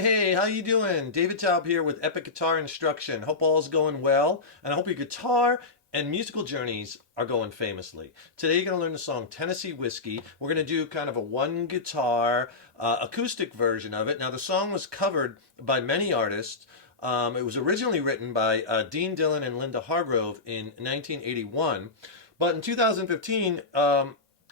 Hey, how you doing? David Taub here with Epic Guitar Instruction. Hope all's going well, and I hope your guitar and musical journeys are going famously. Today you're going to learn the song Tennessee Whiskey. We're going to do kind of a one guitar acoustic version of it. Now the song was covered by many artists. It was originally written by Dean Dillon and Linda Hargrove in 1981, but in 2015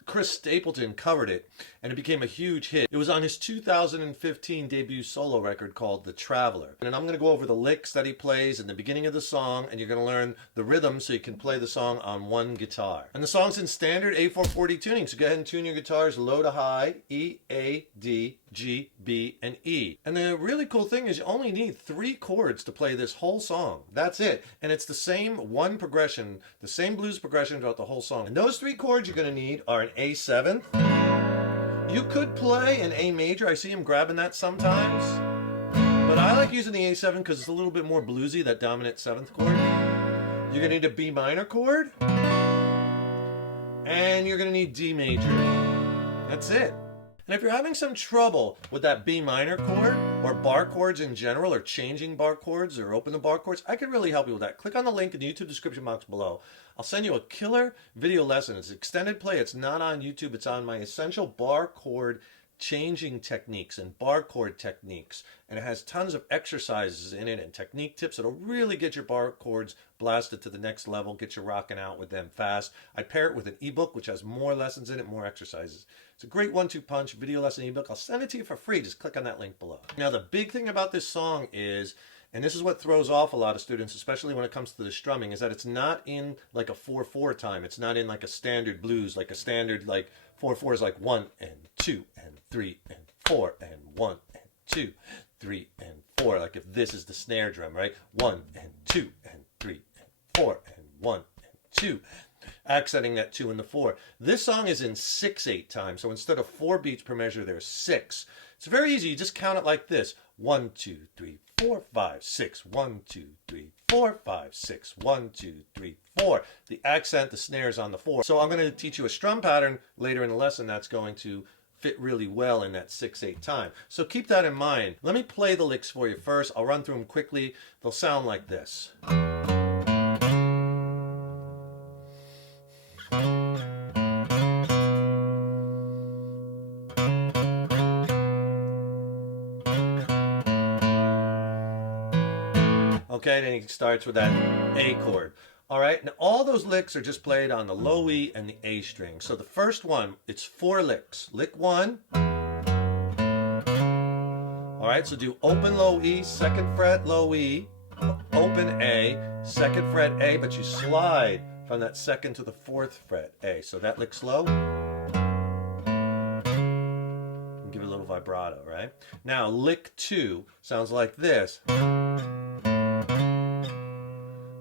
Chris Stapleton covered it, and it became a huge hit. It was on his 2015 debut solo record called The Traveler. And I'm going to go over the licks that he plays in the beginning of the song, and you're going to learn the rhythm so you can play the song on one guitar. And the song's in standard A440 tuning, so go ahead and tune your guitars low to high, E, A, D, G, B, and E. And the really cool thing is you only need 3 chords to play this whole song. That's it. And it's the same one progression, the same blues progression throughout the whole song. And those 3 chords you're going to need are an A7. You could play an A major. I see him grabbing that sometimes. But I like using the A7 because it's a little bit more bluesy, that dominant 7th chord. You're going to need a B minor chord. And you're going to need D major. That's it. And if you're having some trouble with that B minor chord or bar chords in general, or changing bar chords or open the bar chords, I can really help you with that. Click on the link in the YouTube description box below. I'll send you a killer video lesson. It's extended play. It's not on YouTube. It's on my essential bar chord changing techniques and bar chord techniques. And it has tons of exercises in it and technique tips that'll really get your bar chords blasted to the next level, get you rocking out with them fast. I pair it with an ebook which has more lessons in it, more exercises. It's a great 1-2 punch video lesson ebook. I'll send it to you for free. Just click on that link below. Now the big thing about this song is, and this is what throws off a lot of students, especially when it comes to the strumming, is that it's not in like a 4/4 time. It's not in like a standard blues, like a standard like 4/4 is like 1 and 2 and 3 and 4 and 1 and 2, 3 and 4. Like if this is the snare drum, right? 1 and 2 and 3 and 4 and 1 and 2. Accenting that 2 and the 4. This song is in 6/8 time, so instead of 4 beats per measure, there's 6. It's very easy. You just count it like this: 1, 2, 3, 4, 5, 6. 1, 2, 3, 4, 5, 6. 1, 2, 3, 4. The accent, the snare is on the 4. So I'm going to teach you a strum pattern later in the lesson that's going to fit really well in that 6/8 time. So keep that in mind. Let me play the licks for you first. I'll run through them quickly. They'll sound like this. Okay, then he starts with that A chord. All right, now all those licks are just played on the low E and the A string. So the first one, it's 4 licks. Lick 1. All right, so do open low E, 2nd fret low E, open A, 2nd fret A, but you slide from that 2nd to the 4th fret A. So that lick slow. Give it a little vibrato, right? Now lick 2 sounds like this.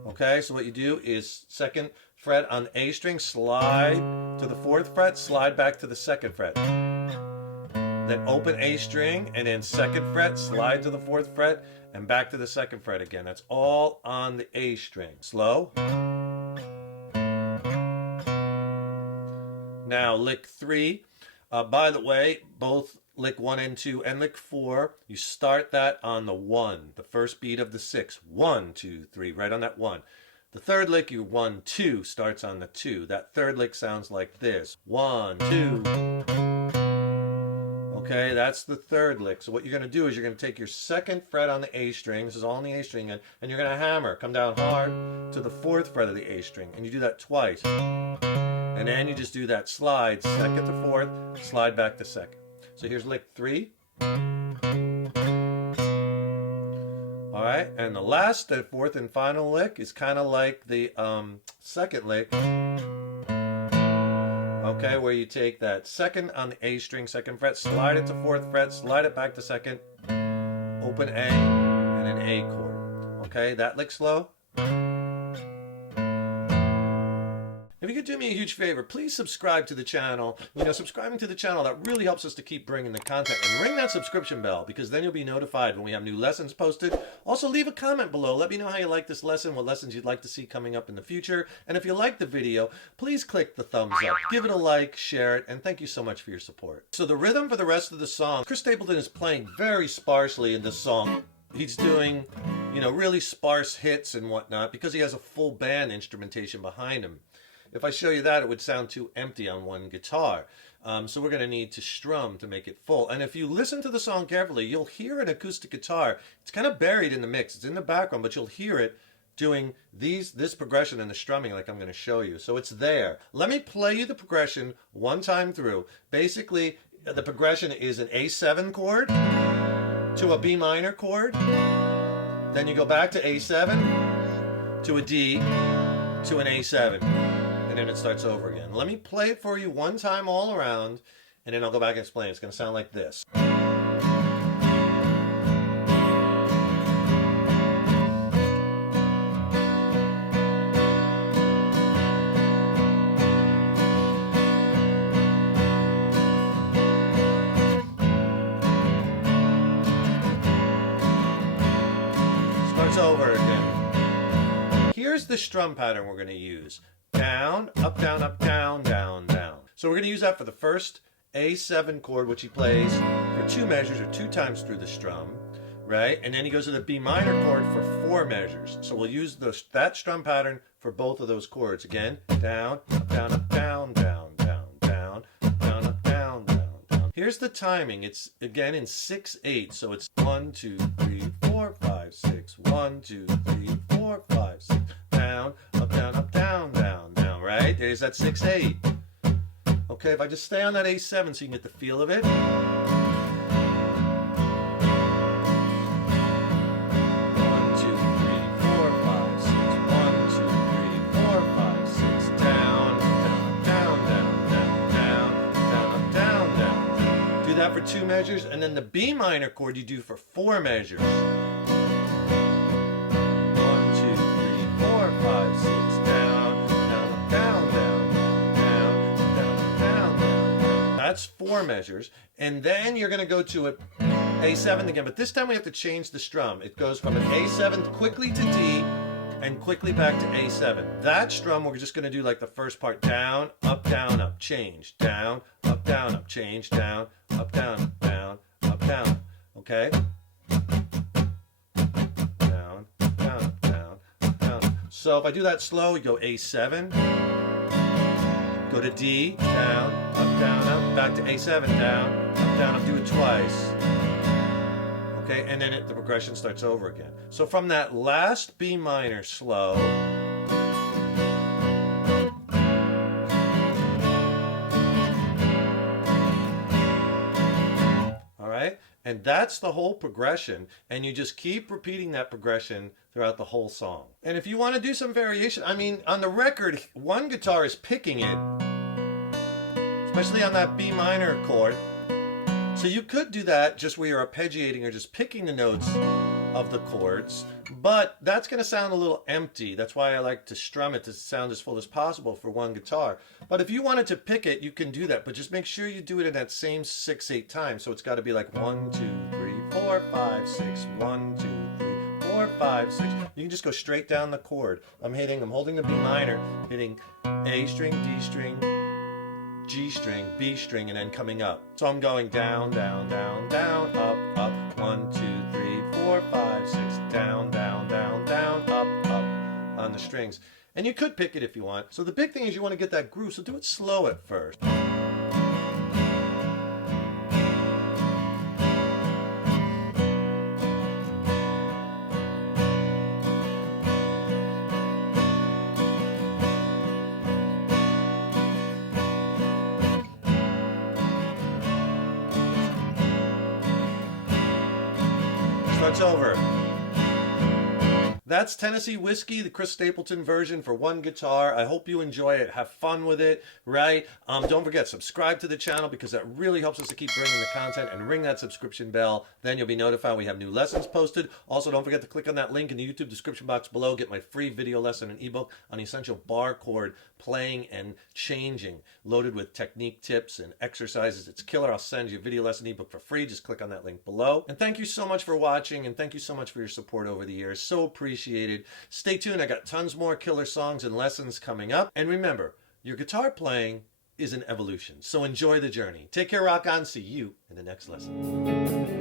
Okay, so what you do is 2nd fret on the A string, slide to the 4th fret, slide back to the 2nd fret. Then open A string, and then 2nd fret, slide to the 4th fret, and back to the 2nd fret again. That's all on the A string. Slow. Now lick 3. By the way, both lick 1 and 2 and lick 4, you start that on the 1, the first beat of the 6. 1, 2, 3, right on that 1. The third lick, you 1, 2, starts on the 2. That third lick sounds like this. 1, 2. Okay, that's the third lick. So what you're going to do is you're going to take your 2nd fret on the A string, this is all on the A string, and you're going to hammer, come down hard to the 4th fret of the A string, and you do that twice. And then you just do that slide, 2nd to 4th, slide back to 2nd. So here's lick 3. All right, and the last, the 4th and final lick is kind of like the 2nd lick. Okay, where you take that 2nd on the A string, 2nd fret, slide it to 4th fret, slide it back to 2nd, open A, and an A chord. Okay, that lick slow. If you could do me a huge favor, please subscribe to the channel. Subscribing to the channel, that really helps us to keep bringing the content. And ring that subscription bell, because then you'll be notified when we have new lessons posted. Also, leave a comment below. Let me know how you like this lesson, what lessons you'd like to see coming up in the future. And if you like the video, please click the thumbs up. Give it a like, share it, and thank you so much for your support. So the rhythm for the rest of the song, Chris Stapleton is playing very sparsely in this song. He's doing, really sparse hits and whatnot because he has a full band instrumentation behind him. If I show you that, it would sound too empty on one guitar. So we're going to need to strum to make it full. And if you listen to the song carefully, you'll hear an acoustic guitar. It's kind of buried in the mix. It's in the background, but you'll hear it doing this progression and the strumming like I'm going to show you. So it's there. Let me play you the progression one time through. Basically, the progression is an A7 chord to a B minor chord. Then you go back to A7 to a D to an A7. And then it starts over again. Let me play it for you one time all around, and then I'll go back and explain. It's going to sound like this. Starts over again. Here's the strum pattern we're going to use. Down, up, down, down, down. So we're going to use that for the first A7 chord, which he plays for 2 measures or 2 times through the strum, right? And then he goes to the B minor chord for 4 measures. So we'll use that strum pattern for both of those chords. Again, down, up, down, down, down, down, up, down, up, down, down. Here's the timing. It's again in 6/8. So it's 1, 2, 3, 4, 5, 6. 1, 2, 3, 4, 5, 6. Down, up, down, down, down, right? There's that 6/8. Okay, if I just stay on that A7 so you can get the feel of it. 1, 2, 3, 4, 5, 6. 1, 2, 3, 4, 5, 6. Down, down, down, down. Do that for 2 measures, and then the B minor chord you do for 4 measures. 5, 6, down, down, down, down, down, down, down, down. That's 4 measures. And then you're going to go to an A7 again, but this time we have to change the strum. It goes from an A7 quickly to D and quickly back to A7. That strum, we're just going to do like the first part. Down, up, change. Down, up, change. Down, up, down, down. Okay? So if I do that slow, we go A7, go to D, down, up, back to A7, down, up, do it twice. Okay, and then the progression starts over again. So from that last B minor slow, all right, and that's the whole progression, and you just keep repeating that progression throughout the whole song. And if you want to do some variation, I mean, on the record, one guitar is picking it, especially on that B minor chord. So you could do that just where you're arpeggiating or just picking the notes of the chords, but that's going to sound a little empty. That's why I like to strum it to sound as full as possible for one guitar. But if you wanted to pick it, you can do that, but just make sure you do it in that same 6/8 time. So it's got to be like 1, 2, 3, 4, 5, 6, 1, 2, 3, 4, 5, 6. You can just go straight down the chord. I'm holding the B minor, hitting A string, D string, G string, B string, and then coming up. So I'm going down, down, down, down, up, 1, 2, 3, 4, 5, 6, down, down, down, down, up on the strings. And you could pick it if you want. So the big thing is you want to get that groove, so do it slow at first. Starts over. that's Tennessee Whiskey, the Chris Stapleton version for one guitar. I hope you enjoy it. Have fun with it, right? Don't forget, subscribe to the channel because that really helps us to keep bringing the content, and ring that subscription bell. Then you'll be notified when we have new lessons posted. Also, don't forget to click on that link in the YouTube description box below. Get my free video lesson and ebook on the essential bar chord playing and changing, loaded with technique tips and exercises. It's killer. I'll send you a video lesson ebook for free. Just click on that link below. And thank you so much for watching, and thank you so much for your support over the years. So appreciated. Stay tuned. I got tons more killer songs and lessons coming up. And remember, your guitar playing is an evolution. So enjoy the journey. Take care, rock on. See you in the next lesson.